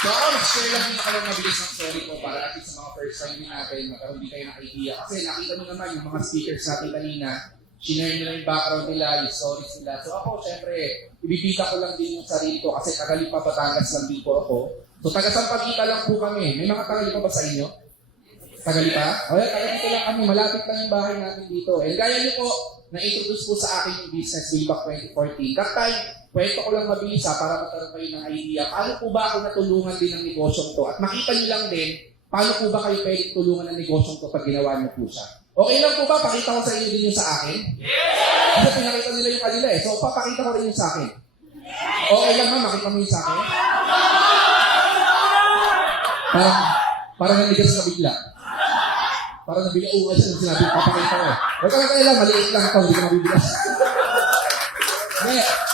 So ako, share lang din ako ng mabilis ng story ko para at least sa mga first time din natin, magkaroon din kayo ng idea. Kasi nakita nyo naman yung mga speakers natin kanina, shinare nila yung background nila, yung stories nila. So ako, syempre, ibibita ko lang din yung sarili ko kasi Tagalipa, Batangas lang din po ako. So taga-Sampaguita lang po kami. May mga Tagalipa ba sa inyo? Tagalipa? O yan, Tagalipa lang kami. Malapit lang yung bahay natin dito. And gaya nyo po, na-introduce po sa akin yung business way back 2014. That time, kwento ko lang mabilis para magkaroon kayo ng idea. Paano po ba ako natulungan din ng negosyong to? At makita nyo lang din, paano po ba kayo pwede tulungan ng negosyong to pag ginawa nyo po siya? Okay lang po ba? Pakita ko sa inyo din yung sa akin? Yes! Kasi pinakita nila yung kanila eh. So, papakita ko rin yung sa akin. Okay lang ba? Makita mo yung sa akin? Parang nanigas ka bigla. Parang nabigla siya ng sinabi, papakita ko eh. Huwag ka lang kayo lang, maliit lang ito, hindi ka mabibigas.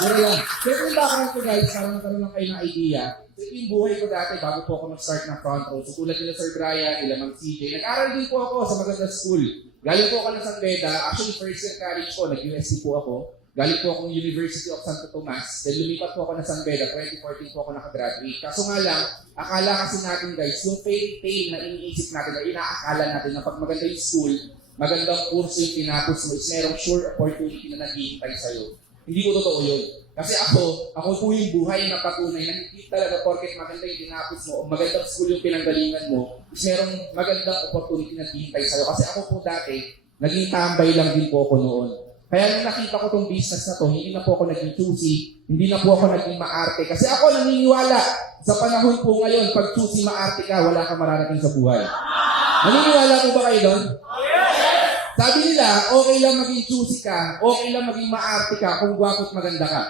Meron lang. Pero yung background ko guys, para magkaroon lang kayo ng idea. So ito yung buhay ko dati bago po ako mag-start ng front row. So tulad nila Sir Brian, nila Mang CJ. Nag-aral din po ako sa magandang school. Galing po ako ng San Beda. Actually, first year college po, nag-USC po ako. Galing po akong University of Santo Tomas. Then lumipat po ako ng San Beda. 2014 po ako nakagraduate. Kaso nga lang, akala kasi natin guys, yung fairy tale na iniisip natin, na inaakala natin na pag maganda yung school, magandang kurso yung tinapos mo, is merong sure opportunity na naghihintay sa'yo. Hindi ko totoo yun. Kasi ako po yung buhay na patunay na hindi talaga porket maganda yung tinapos mo o magandang school yung pinanggalingan mo, is merong magandang opportunity na naghihintay sa'yo. Kasi ako po dati, naging tambay lang din po ako noon. Kaya nung nakita ko tong business na to, hindi na po ako naging choosy, hindi na po ako naging maarte. Kasi ako naniniwala sa panahon po ngayon, pag choosy maarte ka, wala kang mararating sa buhay. Naniniwala po ba kayo doon? Sabi nila, okay lang maging choosy ka, okay lang maging maarte ka kung gwapo at maganda ka.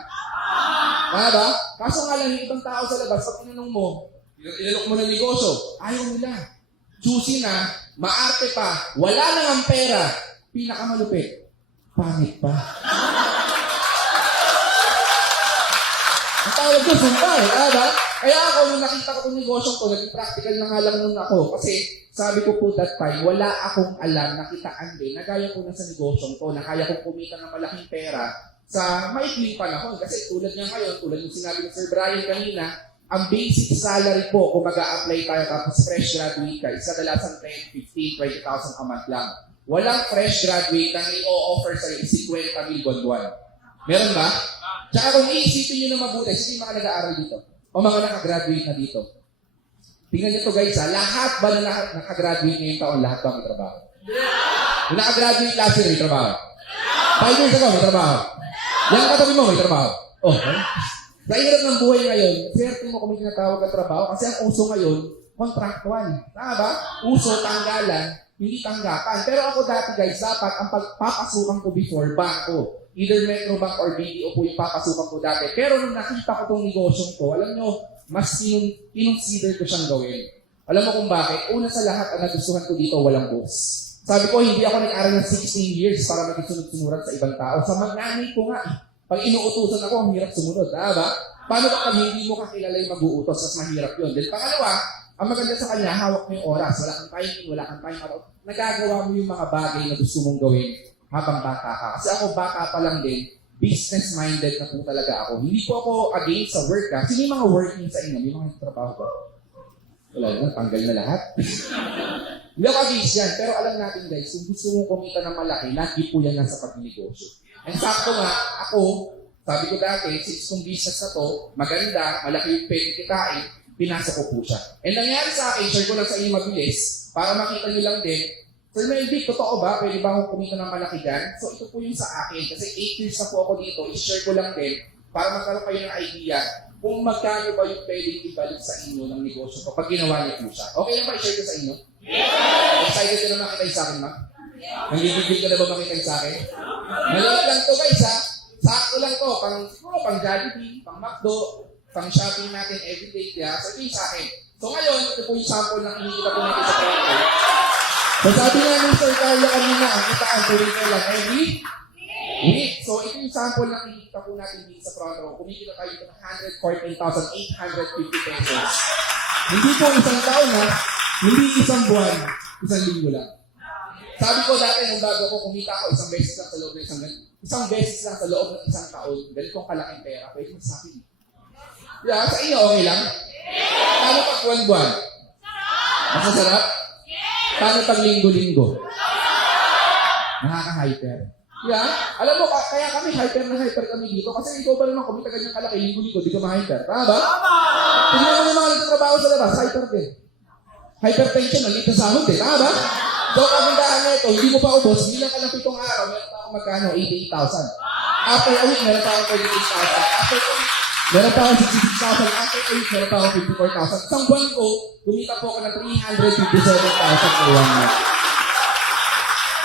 Tama ba? Kaso nga lang, yung ibang tao sa labas, pag tinanong mo, ilalok mo ng negosyo, ayaw nila. Choosy na, maarte pa, wala nang ang pera, pinakamalupit. Pangit pa. Ang tawag ko, sumpa eh. Kaya ako, nung nakita ko itong negosyo ko, naging practical na nga lang nun ako. Kasi sabi ko po that time, wala akong alam, nakitaan din, na gaya ko na sa negosyo ko, na kaya kong kumita ng malaking pera sa maikling panahon. Kasi tulad niya ngayon, tulad yung sinabi ni Sir Brian kanina, ang basic salary po, kung mag-a-apply tayo tapos fresh graduate ka, isa kadalasan 10, 15, 20,000 a month lang. Walang fresh graduate na i-offer sa'yo 50,000 buwan-buwan. Meron ba? Tsaka kung iisipin nyo na mabuti, hindi mga nag-aaral dito o mga nakagraduate na dito. Tingnan nyo to guys ha, lahat ba na nakagraduate ngayong taon, lahat ba may trabaho? Yung nakagraduate last year, may trabaho. 5 years ago, may trabaho. Yan katabi mo, may trabaho. Sa hirap ng buhay ngayon, swerte mo kung may tinatawag ang trabaho kasi ang uso ngayon, contractual. Tama ba? Uso, tanggalan, hindi tanggapan. Pero ako dati guys, dapat ang pagpapasukan ko before, bangko. Either Metro Bank or BDO po yung papasukan ko dati. Pero nung nakita ko itong negosyong ko, alam nyo, mas kinonsider ko siyang gawin. Alam mo kung bakit? Una sa lahat, ang nagustuhan ko dito, walang boss. Sabi ko, hindi ako nag-aral ng 16 years para maging sunod-sunuran sa ibang tao. Sa magnanay ko nga, pag inuutusan ako, ang hirap sumunod. Ba? Paano ba pag hindi mo kakilala yung mag-uutos? Mas mahirap yun. Then pangalawa, ang maganda sa kanya, hawak mo yung oras. Wala kang timing, wala kang time out. Nagagawa mo yung mga bagay na gusto mong gawin habang bata ka. Kasi ako bata pa lang din, business-minded na po talaga ako. Hindi po ako against sa work ha. Sino yung mga working sa inyo? May mga trabaho ba? Wala na, tanggal na lahat. Hindi ako against yan. Pero alam natin guys, kung gusto mong kumita ng malaki, lagi po yan nasa pag-negosyo. And sakto nga, ako, sabi ko dati, since kung business na to, maganda, malaki yung pwede kitain, pinasa ko po siya. And nangyari sa akin, share ko lang sa inyo mabilis, para makita nyo lang din, Sir Melvic, totoo ba? Pwede ba akong kumita ng malaki dyan? So ito po yung sa akin. Kasi 8 years na po ako dito. I-share ko lang din para magkaroon kayo ng idea kung magkano ba yung pwedeng ibalik sa inyo ng negosyo kapag ginawa niyo po siya. Okay na ba i-share ko sa inyo? Yeah! Excited ka na makita yung sa akin, ma? Nanggigigil ka na ba makita yung sa akin? Maliit lang to guys ha. Sakto lang to. Siguro pang Jollibee, pang McDo, pang shopping natin everyday. Kaya so ito yung sa akin. So ngayon, ito po yung sample ng inikita po natin sa pera. So sabi nga ni Sir Carlo kanina, ang kitaan tuloy ko lang every week. So ito yung sample na kinikita po natin dito sa front row. Kumikita tayo dito ng 114,850 pesos. Hindi po isang taon ha, hindi isang buwan, isang linggo lang. Sabi ko dati nung bago ko kumita ako isang beses lang sa loob ng isang beses lang sa loob ng isang taon. Ganitong kalaking pera, pwede mo sa akin. Yeah, sa inyo okay lang? Paano pa buwan-buwan? Masasarap? Paano pag linggo-linggo? Nakaka-hyper. Yeah? Alam mo, kaya kami hyper na hyper kami dito. Kasi ikaw ba naman kumita ganyan kalaki, linggo-linggo, di ka ma-hyper. Tama ba? Tignan mo yung mga nagtatrabaho sa labas, hyper din. Hypertension, nalita sa sahod eh. Tama ba? So, kagandahan na ito, hindi mo pa ubos, hindi lang ka ng 7 araw, meron pa akong magkano, 88,000. After a week, meron pa akong 38,000. After a week, meron pa akong 66,000. After a week, meron pa akong 54,000. Isang buwan ko, kumita po ako ng 357,000 per 1 month.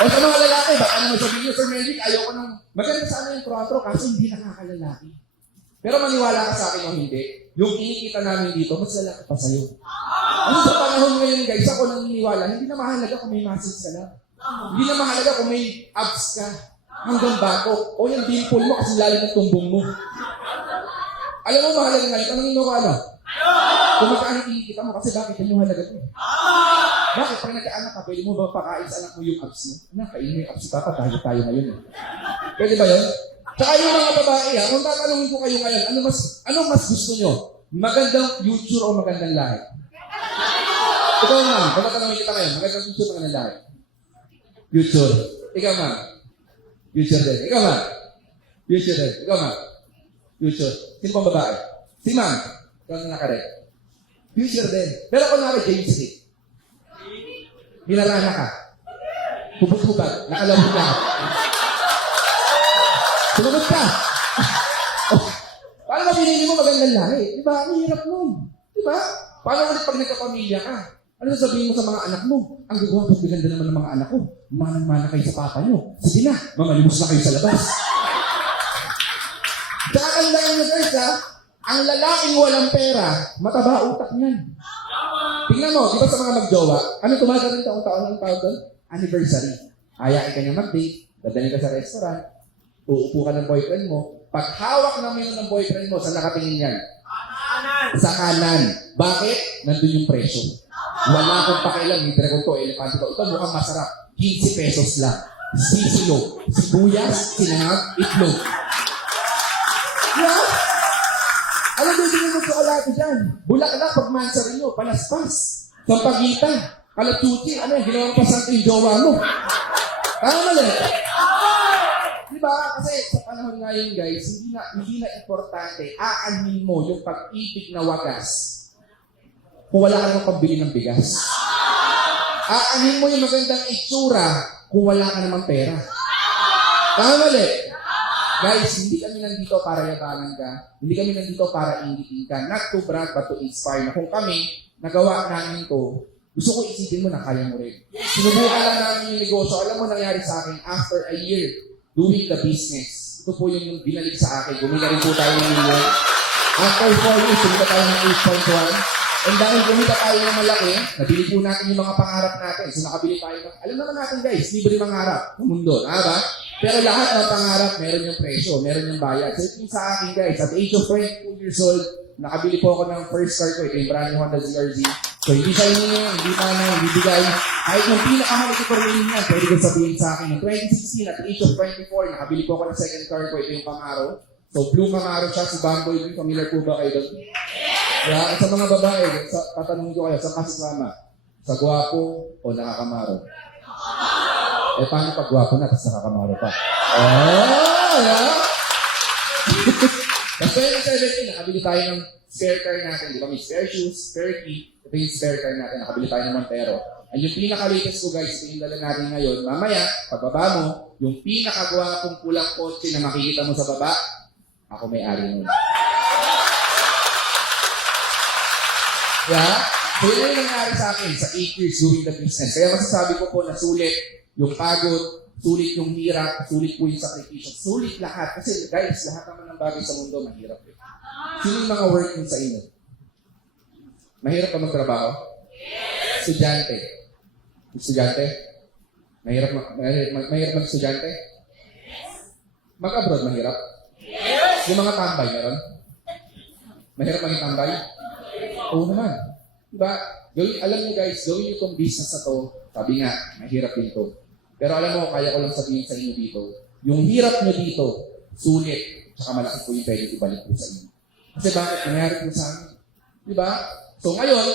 O sa mga lalaki, baka naman sabihin nyo, Sir Melvick, ayoko nang maganda sana yung trotro kasi hindi nakakalalaki. Pero maniwala ka sa akin o hindi, yung kinikita namin dito, mas lalaki pa sa'yo. Ano sa panahon ngayon guys, ako naniniwala, hindi na mahalaga kung may muscles ka lang. Hindi na mahalaga kung may abs ka. Hanggang bato. O yung dimple mo kasi lalim ng tumbong mo. Alam mo mahalaga ngayon, tanongin mo ko ano? Kung magkaan kinikita mo kasi bakit yun yung halaga ko? Bakit? Pag nagkaanak ka, pwede mo ba pakain sa anak mo yung abs mo? Anak, kainin mo yung abs ka pa, tayo ngayon eh. Pwede ba yun? Tsaka yung mga babae kung tatanungin ko kayo ngayon, anong mas gusto nyo? Magandang future o magandang lahi? Ikaw ma'am, kung tatanungin kita ngayon, magandang future o magandang lahi? Future. Ikaw ma'am. Future din. Ikaw ma'am. Future din. Ikaw ma'am. Future. Sino pang babae? Si ma'am. Ikaw na nakaret. Future din. Pero kung naka James Hick, binarana ka. Hubog-hubag. Nakalabog lang. Sumagot ka. Paano ba binili mo magandang lahi? Diba? Ang hirap nun. Diba? Paano ulit pag nagkapamilya ka? Ano sasabihin mo sa mga anak mo? Ang gagawin at maganda naman ng mga anak ko. Manang-mana kayo sa papa nyo. Sige na, mamalimos na kayo sa labas. Kakandaan nyo guys ha, ang lalaking walang pera, mataba utak niyan. Tingnan mo, di ba sa mga magjowa, ano tumatagal taon-taon ang tawag doon? Anniversary. Ayain ka niya mag-date, dadalhin ka sa restaurant, uupo ka ng boyfriend mo, pag hawak ng menu ng boyfriend mo, saan nakatingin yan? Sa kanan. Bakit? Nandun yung presyo. Wala akong pakialam, libre ko to, elepante ko. Ito mukhang masarap. 15 pesos lang. Sisilo, sibuyas, sinangag, itlog. Yeah? Alam mo, hindi mo tsokolate dyan. Bulaklak, pagmansarin nyo, palaspas. Sampagita, kalatuchi, ano yung ginawa pa sa yung jowa mo. Tama mali. Diba? Kasi sa panahon ngayon guys, hindi na importante, aanhin mo yung pag-ibig na wagas kung wala ka namang pambili ng bigas. Aanhin mo yung magandang itsura kung wala ka namang pera. Tama mali. Guys, hindi kami nandito para yabangan ka. Hindi kami nandito para inggitin ka. Not to brag, but to inspire. Na kung kami, nagawa namin to, gusto ko isipin mo na kaya mo rin. Sinubukan lang namin yung negosyo. Alam mo nangyari sa akin, after a year doing the business, ito po yung binalik sa akin. Gumila rin po tayo ng million. After 4 years, sumita tayo ng 8.1. And dahil gumita tayo ng malaki, nabili po natin yung mga pangarap natin. So nakabili tayo ng, alam naman natin guys, libre mangarap ng mundo. Ba? Pero lahat ng pangarap, meron yung presyo, meron yung bayad. So ito sa akin guys, at the age of 22 years old, nakabili po ako ng first car ko, ito yung brand new Honda CRZ. So hindi sa inyo, hindi pa na, hindi bigay. Kahit yung pinakamahal ko rin niya, pwede ko sabihin sa akin. Noong 2016, at the age of 24, nakabili po ako ng second car ko, ito yung Camaro. So blue Camaro siya, si Bamboy, familiar po ba kayo doon? Kaya sa mga babae, tatanungin ko kayo, saan kasi sama? Sa gwapo o nakakamaro? Eh, paano pag gwapo na, tapos nakakamaro pa? Oh, yeah! Tapos 2017, nakabili tayo ng spare car natin. Di ba? May spare shoes, spare key. Ito yung spare car natin. Nakabili tayo ng Montero. At yung pinaka-latest ko guys, ito yung dala natin ngayon. Mamaya, pagbaba mo, yung pinaka-gwapong pulang kotse na makikita mo sa baba, ako may-ari nun. Yeah? So yun yung nangyari sa akin sa 8 years doing the business. Kaya masasabi ko po na sulit yung pagod, sulit yung hirap, sulit po yung sakripisyo, sulit lahat. Kasi guys, lahat naman ng bagay sa mundo, mahirap eh. Sino yung mga working sa inyo? Mahirap pa magtrabaho? Estudyante. Estudyante? Mahirap mag-estudyante? Mag-abroad mahirap? Yung mga tambay, meron? Mahirap maging tambay? Oo naman. Diba? Alam niyo guys, gawin niyo itong business na to, sabi nga, mahirap din to. Pero alam mo, kaya ko lang sabihin sa inyo dito, yung hirap niyo dito, sulit, tsaka malaki po yung pwede ibalik po sa inyo. Kasi bakit? Nangyari po sa amin. Diba? So ngayon,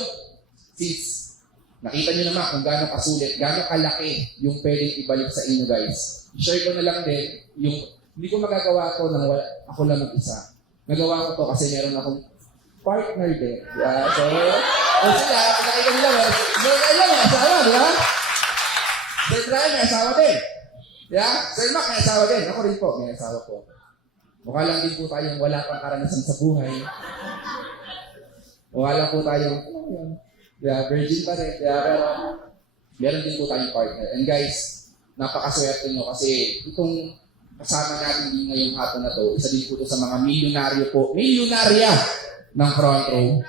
since nakita nyo naman kung gaano kasulit, gaano kalaki yung pwedeng ibalik sa inyo guys. Share ko na lang din, yung hindi ko magagawa to nang ako lang mag-isa. Nagawa ko to kasi meron akong partner din. Yeah, so sila, nakita nila, may asawa, di ba? Sir Brian, may asawa din. Yeah? Sir Mac, may asawa din. Ako rin po, may asawa po. Mukha lang din po tayong wala pang karanasan sa buhay. Mukha lang po tayong, virgin pa rin. Pero, meron din po tayong partner. And guys, napakaswerte nyo kasi itong kasama natin din ngayong hapon na to, isa din po to sa mga milyonaryo po, milyonarya ng front row.